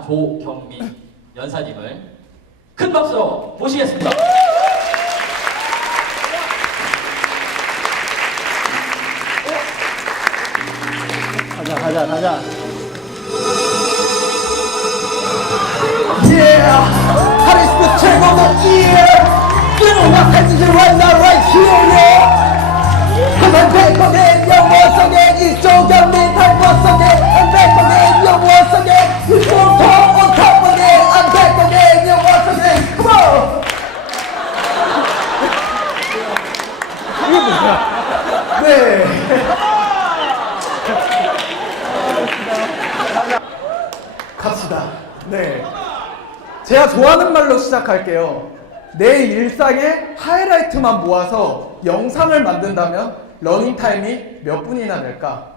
연사 조경민 연사님을 큰 박수로 모시겠습니다. 가자. Yeah, 하리스트 최고의 year. 뜨거운 햇빛을 right now, right here, yeah. I'm back again, yo, once again. It's 조경민 time once again. I'm back again, yo, once again. It's on top again. I'm back again, yo, once again. Come on. 이게 뭐야? 네. 갑시다. 네. 제가 좋아하는 말로 시작할게요. 내 일상의 하이라이트만 모아서 영상을 만든다면 러닝타임이 몇 분이나 될까?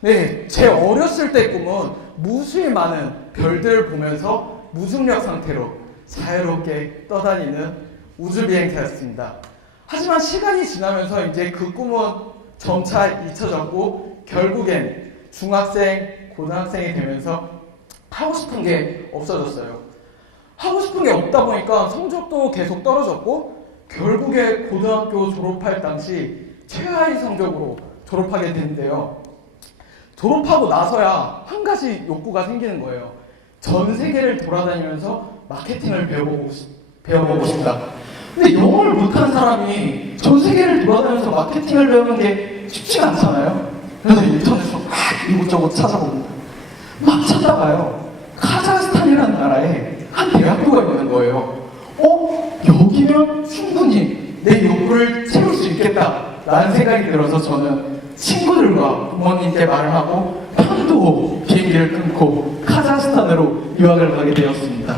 네, 제 어렸을 때 꿈은 무수히 많은 별들을 보면서 무중력 상태로 자유롭게 떠다니는 우주비행사였습니다. 하지만 시간이 지나면서 이제 그 꿈은 점차 잊혀졌고 결국엔 중학생, 고등학생이 되면서 하고 싶은 게 없어졌어요. 하고 싶은 게 없다 보니까 성적도 계속 떨어졌고 결국에 고등학교 졸업할 당시 최하위 성적으로 졸업하게 되는데요. 졸업하고 나서야 한 가지 욕구가 생기는 거예요. 전 세계를 돌아다니면서 마케팅을 배워보고 싶다. 근데 영어를 못하는 사람이 전 세계를 돌아다니면서 마케팅을 배우는 게 쉽지가 않잖아요. 그래서 인터넷에서 막 이것저것 찾아봅니다. 막 찾아봐요. 카자흐스탄이라는 나라에 한 대학교가 있는 거예요. 여기면 충분히 내 욕구를 채울 수 있겠다 라는 생각이 들어서 저는 친구들과 부모님께 말을 하고 편도 비행기를 끊고 카자흐스탄으로 유학을 가게 되었습니다.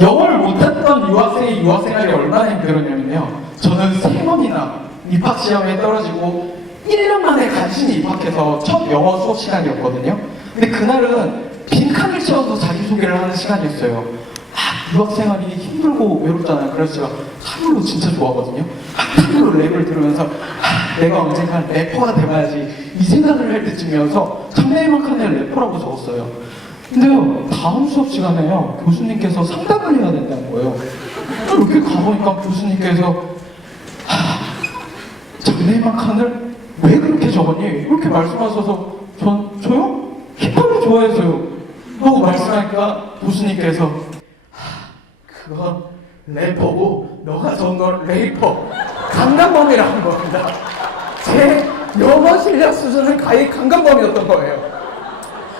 영어를 못했던 유학생의 유학생활이 얼마나 힘들었냐면요, 저는 3번이나 입학시험에 떨어지고 1년 만에 간신히 입학해서 첫 영어 수업 시간이었거든요. 근데 그날은 빈칸을 채워서 자기소개를 하는 시간이었어요. 유학생활이 힘들고 외롭잖아요. 그래서 제가 한글로 진짜 좋아하거든요. 한글로 랩을 들으면서 내가 언젠가 래퍼가 돼봐야지 이 생각을 할 때쯤이어서 장래희망칸에 래퍼라고 적었어요. 근데요, 다음 수업 시간에요, 교수님께서 상담을 해야 된다는 거예요. 이렇게 가보니까 교수님께서 장래희망칸을 왜 그렇게 적었니? 이렇게 말씀하셔서 저요? 힙합을 좋아해서요 하고 말씀하니까 교수님께서 그건 래퍼고 너가 적은 건 레이퍼, 강간범이라는 겁니다. 제 영어 실력 수준은 가히 강간범이었던 거예요.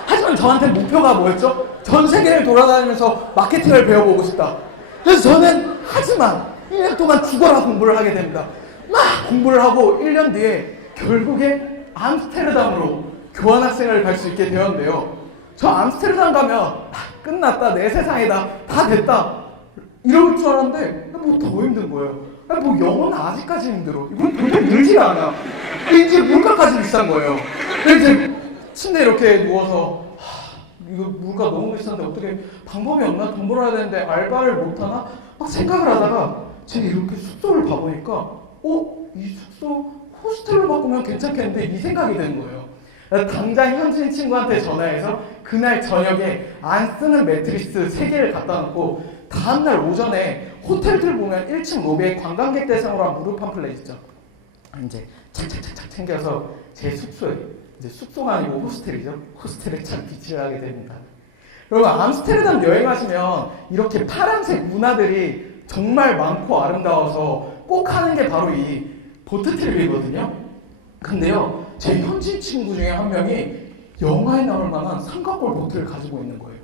하지만 저한테 목표가 뭐였죠? 전 세계를 돌아다니면서 마케팅을 배워보고 싶다. 그래서 저는 하지만 1년 동안 죽어라 공부를 하게 됩니다. 막 공부를 하고 1년 뒤에 결국에 암스테르담으로 교환학생을 갈 수 있게 되었는데요. 저 암스테르담 가면 끝났다, 내 세상이다, 다 됐다 이럴 줄 알았는데 뭐 더 힘든 거예요. 뭐 영어는 아직까지 힘들어. 이건 도대체 늘지가 않아. 이제 물가까지 비싼 거예요. 이제 침대에 이렇게 누워서 이거 물가 너무 비싼데 어떻게 방법이 없나? 돈 벌어야 되는데 알바를 못하나? 막 생각을 하다가 제가 이렇게 숙소를 봐보니까 이 숙소 호스텔로 바꾸면 괜찮겠는데 이 생각이 드는 거예요. 당장 현진 친구한테 전화해서 그날 저녁에 안 쓰는 매트리스 3개를 갖다 놓고 다음날 오전에 호텔들 보면 1층 로비에 관광객 대상으로 한 무료 팜플렛 있죠. 이제 착착착착 챙겨서 제 숙소에, 이제 숙소가 아니고 호스텔이죠. 호스텔에 착 비치를 하게 됩니다. 여러분, 암스테르담 여행하시면 이렇게 파란색 문화들이 정말 많고 아름다워서 꼭 하는 게 바로 이 보트 트립이거든요. 근데요, 제 현지 친구 중에 한 명이 영화에 나올 만한 삼각골 보트를 가지고 있는 거예요.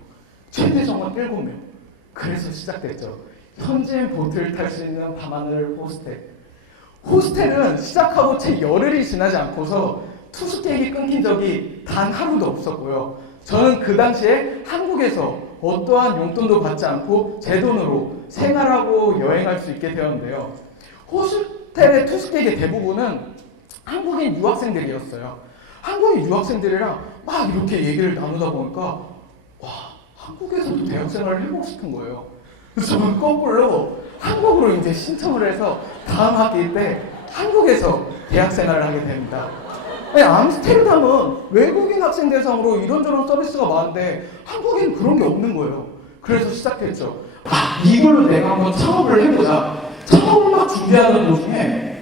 최대 정원 7명. 그래서 시작됐죠. 현지인 보트를 탈 수 있는 밤하늘 호스텔. 호스텔은 시작하고 채 열흘이 지나지 않고서 투숙객이 끊긴 적이 단 하루도 없었고요. 저는 그 당시에 한국에서 어떠한 용돈도 받지 않고 제 돈으로 생활하고 여행할 수 있게 되었는데요. 호스텔의 투숙객의 대부분은 한국인 유학생들이었어요. 한국인 유학생들이랑 막 이렇게 얘기를 나누다 보니까 한국에서도 대학생활을 해보고 싶은 거예요. 그래서 저는 거꾸로 한국으로 이제 신청을 해서 다음 학기 때 한국에서 대학생활을 하게 됩니다. 아니, 암스테르담은 외국인 학생 대상으로 이런저런 서비스가 많은데 한국엔 그런 게 없는 거예요. 그래서 시작했죠. 이걸로 내가 한번 창업을 해보자. 창업을 막 준비하는 도중에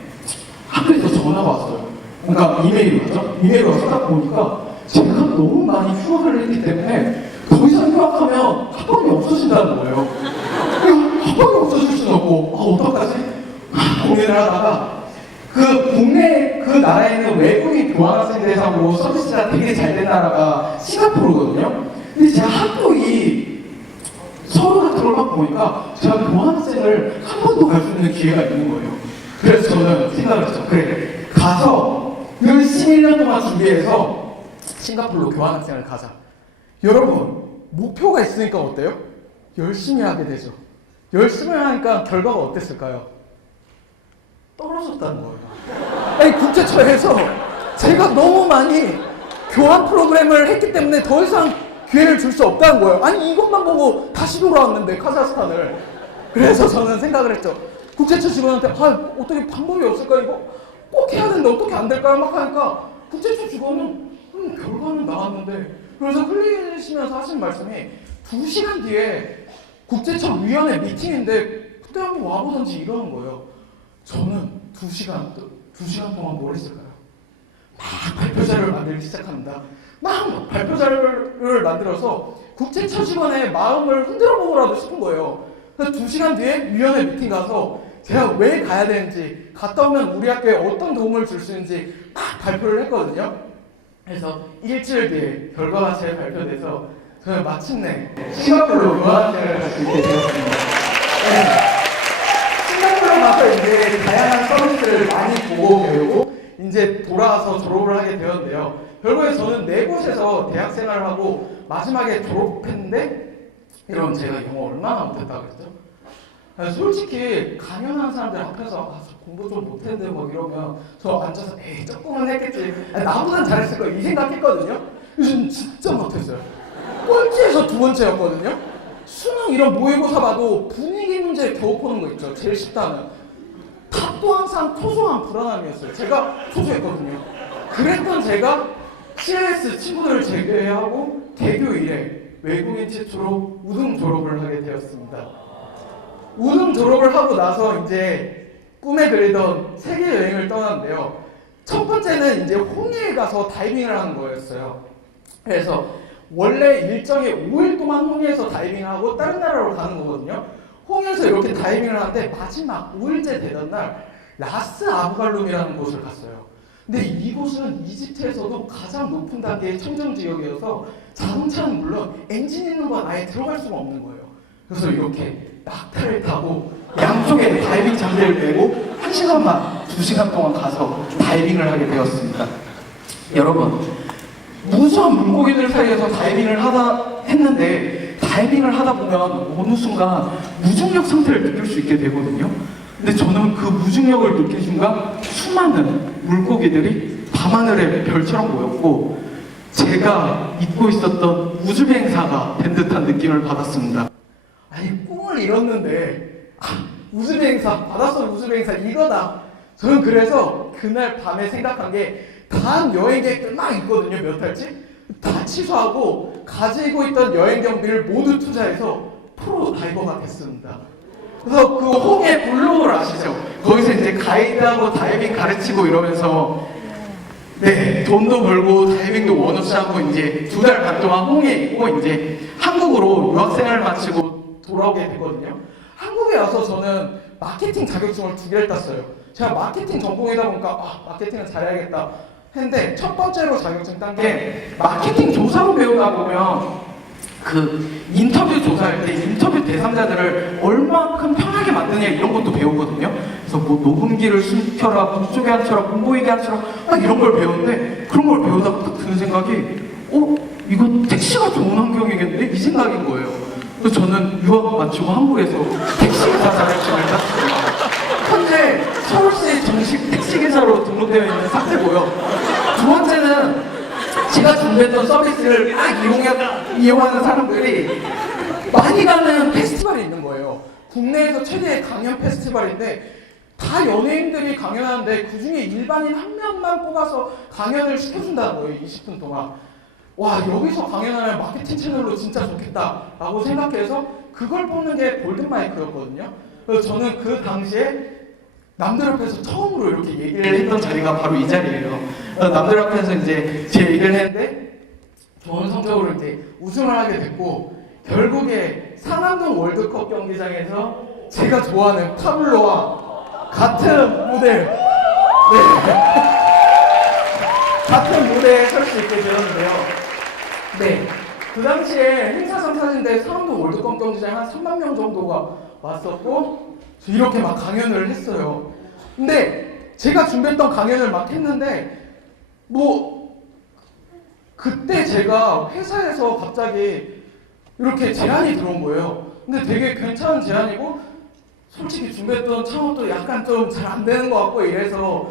학교에서 전화가 왔어요. 그러니까 이메일이 왔죠. 이메일이 와서 딱 보니까 제가 너무 많이 휴학을 했기 때문에 더 이상 휴학하면 학번이 없어진다는 거예요. 학번이 없어질 수는 없고 어떡하지? 고민을 하다가 국내 그 나라에 있는 외국인 교환학생 대상으로 서비스가 되게 잘 된 나라가 싱가포르거든요. 근데 제가 학교 서류 같은 걸 막 보니까 제가 교환학생을 한 번 더 갈 수 있는 기회가 있는 거예요. 그래서 저는 생각을 했죠. 그래, 가서 열심히 1년 동안 준비해서 싱가포르로 교환학생을 가자. 여러분, 목표가 있으니까 어때요? 열심히 하게 되죠. 열심히 하니까 결과가 어땠을까요? 떨어졌다는 거예요. 아니, 국제처에서 제가 너무 많이 교환 프로그램을 했기 때문에 더 이상 기회를 줄 수 없다는 거예요. 아니, 이것만 보고 다시 돌아왔는데, 카자흐스탄을. 그래서 저는 생각을 했죠. 국제처 직원한테 어떻게 방법이 없을까? 이거 꼭 해야 되는데 어떻게 안 될까요? 막 하니까 국제처 직원은 결과는 나왔는데, 그래서 흘리시면서 하신 말씀이 2시간 뒤에 국제처 위원회 미팅인데 그때 한번 와보던지 이러는 거예요. 저는 2시간 동안 뭘 했을까요? 막 발표 자료를 만들기 시작합니다. 막 발표 자료를 만들어서 국제처 직원의 마음을 흔들어 보고라도 싶은 거예요. 그래서 2시간 뒤에 위원회 미팅 가서 제가 왜 가야 되는지, 갔다 오면 우리 학교에 어떤 도움을 줄 수 있는지 막 발표를 했거든요. 그래서 일주일 뒤에 결과가 잘 발표돼서 저는 마침내 싱가포르로 교환학생을 갈 수 있게 되었습니다. 네. 싱가포르 가서 이제 다양한 서비스를 많이 보고 배우고 이제 돌아와서 졸업을 하게 되었는데요. 결국에 저는 4곳에서 대학 생활을 하고 마지막에 졸업했는데, 여러분 제가 영어 얼마나 못했다 그랬죠? 솔직히 강연하는 사람들 앞에서 저 공부 좀 못했는데 막 이러면 저 앉아서 에이 조금은 했겠지, 나보단 잘했을 거야, 이 생각했거든요. 요즘 진짜 못했어요. 꼴찌에서 2번째였거든요. 수능 이런 모의고사 봐도 분위기 문제 겨우 푸는 거 있죠. 제일 쉽다는. 답도 항상 초조한 불안함이었어요. 제가 초조했거든요. 그랬던 제가 CIS 친구들을 제외하고 개교 이래 외국인 최초로 우등 졸업을 하게 되었습니다. 우등 졸업을 하고 나서 이제 꿈에 그리던 세계 여행을 떠났는데요. 첫 번째는 이제 홍해에 가서 다이빙을 하는 거였어요. 그래서 원래 일정이 5일 동안 홍해에서 다이빙하고 다른 나라로 가는 거거든요. 홍해에서 이렇게 다이빙을 하는데 마지막 5일째 되던 날 라스 아부갈룸이라는 곳을 갔어요. 근데 이곳은 이집트에서도 가장 높은 단계의 청정 지역이어서 자동차는 물론 엔진 있는 건 아예 들어갈 수가 없는 거예요. 그래서 이렇게 낙타를 타고 양쪽에 다이빙 장비를 메고 1시간만 2시간 동안 가서 다이빙을 하게 되었습니다. 여러분, 무수한 물고기들 사이에서 다이빙을 했는데 다이빙을 하다 보면 어느 순간 무중력 상태를 느낄 수 있게 되거든요. 근데 저는 그 무중력을 느낀 순간 수많은 물고기들이 밤하늘의 별처럼 보였고 제가 잊고 있었던 우주비행사가 된 듯한 느낌을 받았습니다. 아니, 꿈을 이뤘는데 우주비행사, 바닷속 우주비행사 이거다. 저는 그래서 그날 밤에 생각한 게 다음 여행 계획들 막 있거든요. 몇 달치? 다 취소하고 가지고 있던 여행 경비를 모두 투자해서 프로 다이버가 됐습니다. 그래서 그 홍해 블로그를 아시죠? 거기서 이제 가이드하고 다이빙 가르치고 이러면서 네, 돈도 벌고 다이빙도 원없이 하고 이제 2달 반 동안 홍해에 있고 이제 한국으로 유학생활을 마치고 돌아오게 됐거든요. 한국에 와서 저는 마케팅 자격증을 2개를 땄어요. 제가 마케팅 전공이다 보니까 마케팅은 잘해야겠다 했는데 첫 번째로 자격증 딴 게 마케팅 조사로 배우다 보면 그 인터뷰 조사할 때 인터뷰 대상자들을 얼마큼 편하게 만드냐 이런 것도 배우거든요. 그래서 뭐 녹음기를 숨겨라, 북쪽에 앉혀라, 공보이게 앉혀라 막 이런 걸 배우는데 그런 걸 배우다가 딱 드는 생각이 이거 택시가 좋은 환경이겠는데? 이 생각인 거예요. 그래서 저는 유학 마치고 한국에서 택시기사 자격증을 땄습니다. 현재 서울시 정식 택시기사로 등록되어 있는 상태고요. 2번째는 제가 준비했던 서비스를 막 이용하는 사람들이 많이 가는 페스티벌이 있는 거예요. 국내에서 최대의 강연 페스티벌인데 다 연예인들이 강연하는데 그 중에 일반인 한 명만 뽑아서 강연을 시켜준다는 거예요. 20분 동안. 와, 여기서 강연하면 마케팅 채널로 진짜 좋겠다라고 생각해서 그걸 뽑는 게 골든마이크였거든요. 그래서 저는 그 당시에 남들 앞에서 처음으로 이렇게 얘기를 했던 자리가 바로 이 자리예요. 남들 앞에서 이제 제 얘기를 했는데 좋은 성적으로 이제 우승을 하게 됐고, 결국에 상암동 월드컵 경기장에서 제가 좋아하는 파블로와 같은 무대, 같은 무대에 설 수 있게 되었는데요. 네, 그 당시에 행사 3사진대 상암동 월드컵 경기장에 한 3만 명 정도가 왔었고, 이렇게 막 강연을 했어요. 근데 제가 준비했던 강연을 막 했는데, 그때 제가 회사에서 갑자기 이렇게 제안이 들어온 거예요. 근데 되게 괜찮은 제안이고, 솔직히 준비했던 창업도 약간 좀 잘 안 되는 것 같고 이래서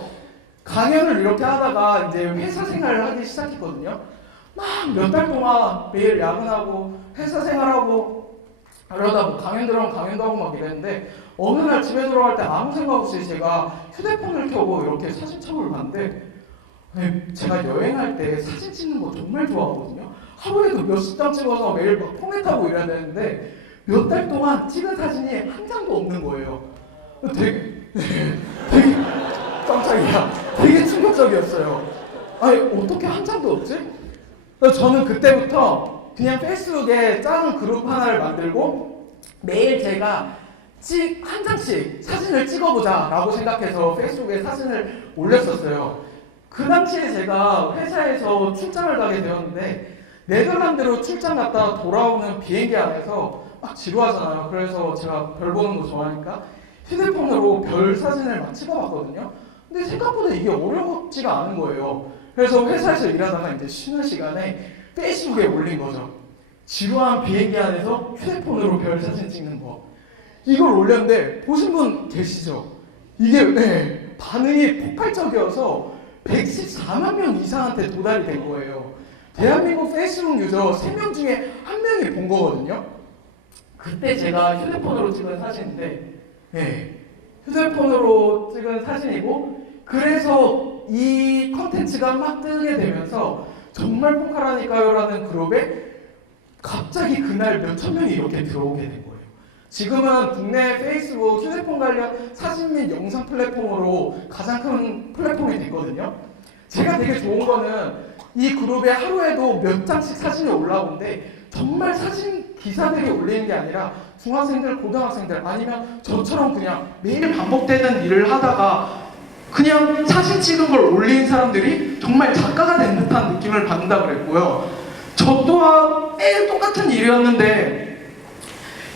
강연을 이렇게 하다가 이제 회사 생활을 하기 시작했거든요. 막 몇 달 동안 매일 야근하고 회사 생활하고 그러다 뭐 강연 들어가면 강연도 하고 막 이랬는데, 어느 날 집에 들어갈 때 아무 생각 없이 제가 휴대폰을 켜고 이렇게 사진첩을 봤는데, 제가 여행할 때 사진 찍는 거 정말 좋아하거든요. 하루에도 몇십 장 찍어서 매일 막 포맷하고 이래야 되는데 몇 달 동안 찍은 사진이 한 장도 없는 거예요. 되게 깜짝이야. 되게 충격적이었어요. 아니, 어떻게 한 장도 없지? 그래서 저는 그때부터 그냥 페이스북에 작은 그룹 하나를 만들고 매일 제가 한 장씩 사진을 찍어보자 라고 생각해서 페이스북에 사진을 올렸었어요. 그 당시에 제가 회사에서 출장을 가게 되었는데, 네덜란드로 출장 갔다 돌아오는 비행기 안에서 막 지루하잖아요. 그래서 제가 별 보는 거 좋아하니까 휴대폰으로 별 사진을 막 찍어봤거든요. 근데 생각보다 이게 어렵지가 않은 거예요. 그래서 회사에서 일하다가 이제 쉬는 시간에 페이스북에 올린 거죠. 지루한 비행기 안에서 휴대폰으로 별 사진 찍는 거. 이걸 올렸는데 보신 분 계시죠? 이게 반응이 폭발적이어서 114만 명 이상한테 도달이 된 거예요. 대한민국 페이스북 유저 3명 중에 1명이 본 거거든요. 그때 제가 휴대폰으로 찍은 사진인데, 휴대폰으로 찍은 사진이고, 그래서 이 컨텐츠가 막 뜨게 되면서 정말 폰카라니까요 라는 그룹에 갑자기 그날 몇천 명이 이렇게 들어오게 된 거예요. 지금은 국내 페이스북 휴대폰 관련 사진 및 영상 플랫폼으로 가장 큰 플랫폼이 됐거든요. 제가 되게 좋은 거는 이 그룹에 하루에도 몇 장씩 사진이 올라오는데, 정말 사진 기사들이 올리는 게 아니라 중학생들, 고등학생들 아니면 저처럼 그냥 매일 반복되는 일을 하다가 그냥 사진 찍은 걸 올린 사람들이 정말 작가가 된 듯한 느낌을 받는다 그랬고요. 저 또한 매일 똑같은 일이었는데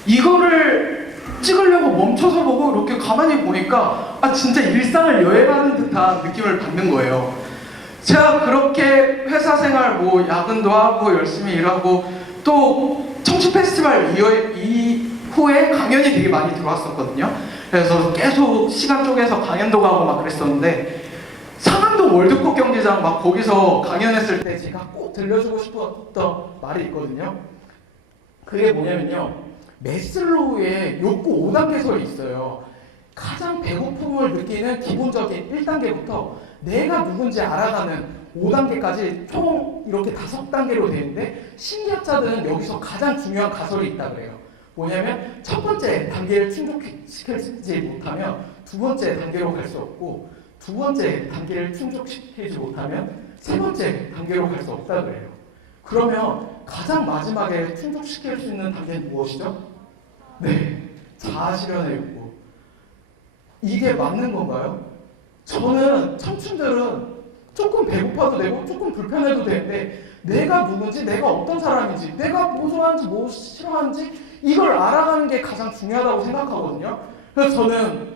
이거를 찍으려고 멈춰서 보고 이렇게 가만히 보니까 진짜 일상을 여행하는 듯한 느낌을 받는 거예요. 제가 그렇게 회사 생활 야근도 하고 열심히 일하고 또 청춘 페스티벌 이후에 강연이 되게 많이 들어왔었거든요. 그래서 계속 시간 쪼개서 강연도 가고 막 그랬었는데, 상암동 월드컵 경기장 막 거기서 강연했을 때 제가 꼭 들려주고 싶었던 말이 있거든요. 그게 뭐냐면요, 매슬로우의 욕구 5단계설이 있어요. 가장 배고픔을 느끼는 기본적인 1단계부터 내가 누군지 알아가는 5단계까지 총 이렇게 5단계로 되는데, 심리학자들은 여기서 가장 중요한 가설이 있다 그래요. 뭐냐면 첫 번째 단계를 충족시키지 못하면 두 번째 단계로 갈 수 없고, 두 번째 단계를 충족시키지 못하면 세 번째 단계로 갈 수 없다 그래요. 그러면 가장 마지막에 충족시킬 수 있는 단계는 무엇이죠? 자아실현의 욕구. 이게 맞는 건가요? 저는 청춘들은 조금 배고파도 되고 조금 불편해도 되는데, 내가 누군지, 내가 어떤 사람인지, 내가 뭐 좋아하는지 뭐 싫어하는지 이걸 알아가는 게 가장 중요하다고 생각하거든요. 그래서 저는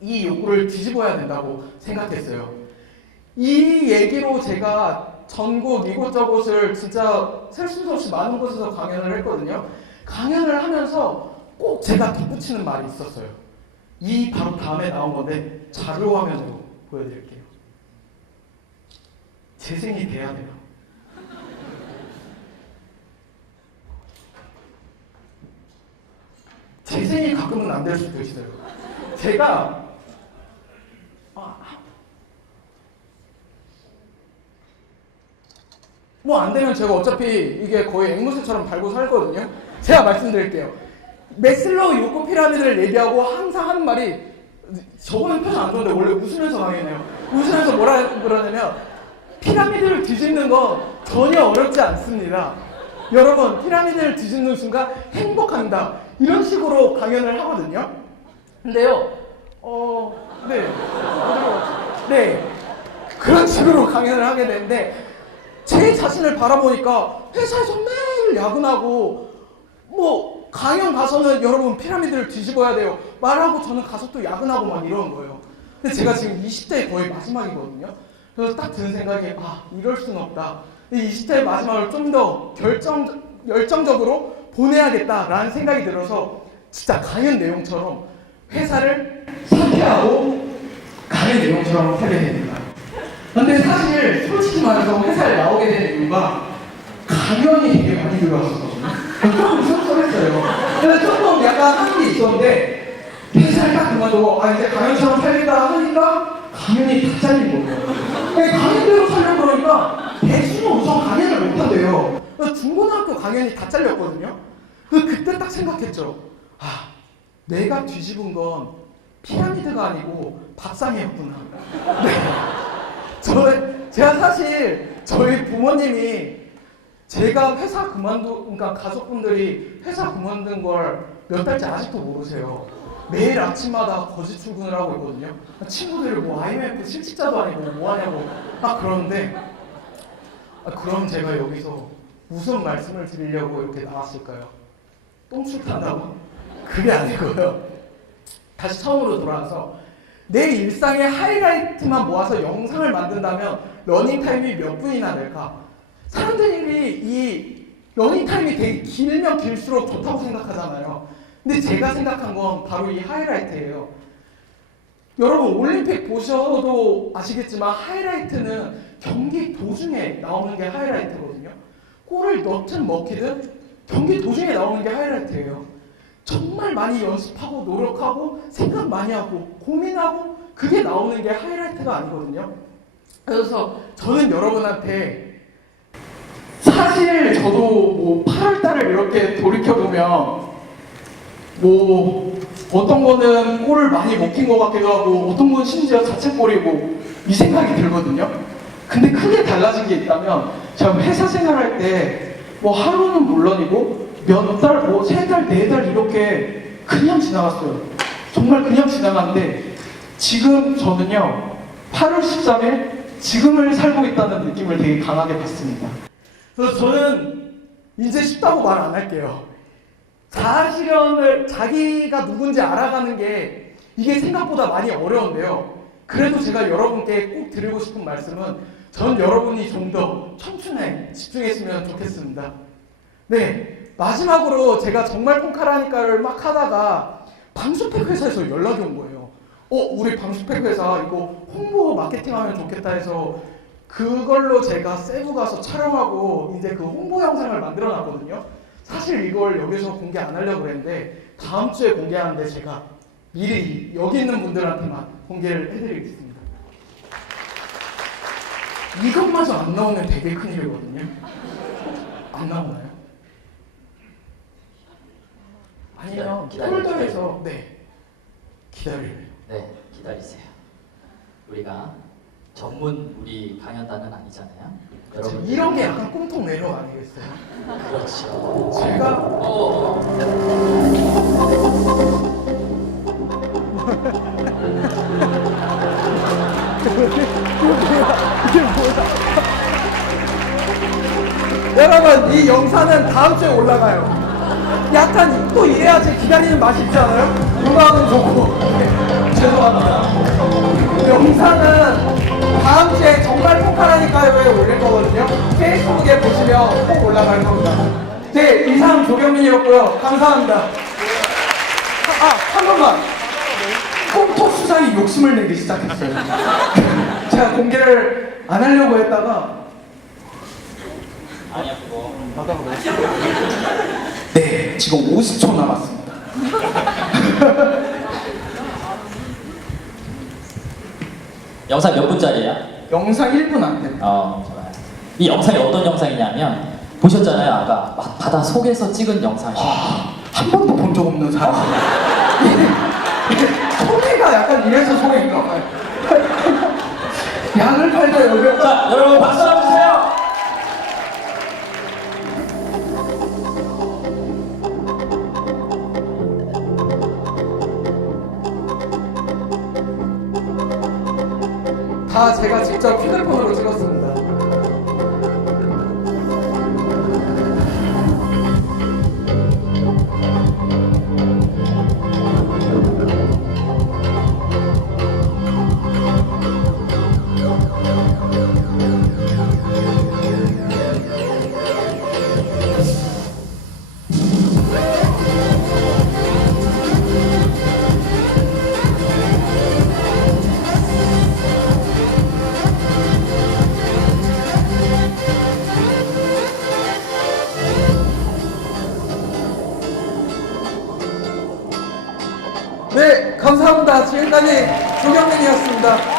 이 욕구를 뒤집어야 된다고 생각했어요. 이 얘기로 제가 전국 이곳저곳을 진짜 셀 수 없이 많은 곳에서 강연을 했거든요. 강연을 하면서 꼭 제가 덧붙이는 말이 있었어요. 이 바로 다음에 나온 건데 자료 화면으로 보여드릴게요. 재생이 돼야 돼요. 재생이 가끔은 안 될 수도 있어요. 제가 뭐 안 되면 제가 어차피 이게 거의 앵무새처럼 달고 살거든요. 제가 말씀드릴게요. 매슬로우 욕구 피라미드를 얘기하고 항상 하는 말이, 저번엔 표정 안 좋은데 원래 웃으면서 강의해요. 웃으면서 뭐라 그러냐면, 피라미드를 뒤집는 건 전혀 어렵지 않습니다. 여러분, 피라미드를 뒤집는 순간 행복합니다. 이런 식으로 강연을 하거든요. 근데요, 네. 그런 식으로 강연을 하게 되는데, 제 자신을 바라보니까 회사에서 매일 야근하고, 뭐, 강연 가서는 여러분 피라미드를 뒤집어야 돼요 말하고 저는 가서 또 야근하고 막 이러는 거예요. 근데 제가 지금 20대 거의 마지막이거든요. 그래서 딱 드는 생각이, 이럴 수는 없다. 20대 마지막을 좀 더 열정적으로 보내야겠다라는 생각이 들어서 진짜 강연 내용처럼 회사를 사퇴하고 강연 내용처럼 하게 됩니다. 근데 사실 솔직히 말해서 회사에 나오게 된 이유가 강연이 되게 많이 들어왔었거든요. 조금 섭섭했어요. 그래서 조금 약간 한 게 있었는데 회사를 딱 그만두고 이제 강연처럼 살린다 하니까 강연이 다 잘린 거예요. 강연대로 살려고 그러니까 대수는 우선 강연을 못한대요. 그래서 중고등학교 강연이 다 잘렸거든요. 그때 딱 생각했죠. 내가 뒤집은 건 피라미드가 아니고 밥상이었구나. 네. 제가 사실 저희 부모님이 제가 회사 그러니까 가족분들이 회사 그만둔 걸 몇 달째 아직도 모르세요. 매일 아침마다 거짓 출근을 하고 있거든요. 친구들이 뭐 IMF 실직자도 아니고 뭐 하냐고 그러는데, 그럼 제가 여기서 무슨 말씀을 드리려고 이렇게 나왔을까요? 똥줄 탄다고? 그게 아니고요. 다시 처음으로 돌아와서 내 일상의 하이라이트만 모아서 영상을 만든다면 러닝타임이 몇 분이나 될까? 사람들이 이 러닝타임이 되게 길면 길수록 좋다고 생각하잖아요. 근데 제가 생각한 건 바로 이 하이라이트예요. 여러분 올림픽 보셔도 아시겠지만 하이라이트는 경기 도중에 나오는 게 하이라이트거든요. 골을 넣든 먹히든 경기 도중에 나오는 게 하이라이트예요. 정말 많이 연습하고 노력하고 생각 많이 하고 고민하고 그게 나오는 게 하이라이트가 아니거든요. 그래서 저는 여러분한테, 사실 저도 뭐 8월달을 이렇게 돌이켜보면 뭐 어떤 거는 골을 많이 먹힌 것 같기도 하고 어떤 건 심지어 자책골이고 이 생각이 들거든요. 근데 크게 달라진 게 있다면 제가 회사 생활할 때 뭐 하루는 물론이고 몇 달, 뭐 3달, 4달 이렇게 그냥 지나갔어요. 정말 그냥 지나갔는데 지금 저는요 8월 13일 지금을 살고 있다는 느낌을 되게 강하게 받습니다. 그래서 저는 이제 쉽다고 말 안 할게요. 자아실현을 자기가 누군지 알아가는 게 이게 생각보다 많이 어려운데요. 그래도 제가 여러분께 꼭 드리고 싶은 말씀은 전 여러분이 좀 더 청춘에 집중했으면 좋겠습니다. 네, 마지막으로 제가 정말 폰카라니까를 막 하다가 방수팩 회사에서 연락이 온 거예요. 우리 방수팩 회사 이거 홍보 마케팅하면 좋겠다 해서 그걸로 제가 세부 가서 촬영하고 이제 그 홍보 영상을 만들어 놨거든요. 사실 이걸 여기서 공개 안 하려고 그랬는데 다음 주에 공개하는데 제가 미리 여기 있는 분들한테만 공개를 해드리겠습니다. 이것마저 안 나오면 되게 큰일이거든요. 안 나오나요? 아니면 폴더에서 기다려요. 네, 기다리세요. 우리가 전문 우리 강연단은 아니잖아요. 여러분 이런 게 약간 꽁통 매력 아니겠어요? 그렇죠. 제가 이게 뭐야? 여러분 이 영상은 다음 주에 올라가요. 약간 또 이래야지 기다리는 맛이 있잖아요. 음악은 좋고 죄송합니다. 영상은 다음 주에 정말 폰카라니까요에 올릴 거거든요. 페이스북에 보시면 꼭 올라갈 겁니다. 네, 이상 조경민이었고요. 감사합니다. 한 번만. 홈톡 수상이 욕심을 내기 시작했어요. 제가 공개를 안 하려고 했다가 아니야 그거. 네, 지금 50초 남았습니다. 영상 몇 분짜리야? 영상 1분 안 됩니다. 좋아요. 이 영상이 어떤 영상이냐면 보셨잖아요. 아까 바다 속에서 찍은 영상이. 한 번도 본 적 없는 사람. 소개가 약간 이래서 소개인가 봐요. 약을 팔자 여기. 자, 여러분 박수 한번 주세요. 다 제가 직접 휴대폰으로 찍었습니다. 네, 감사합니다. 지금까지 조경민이었습니다.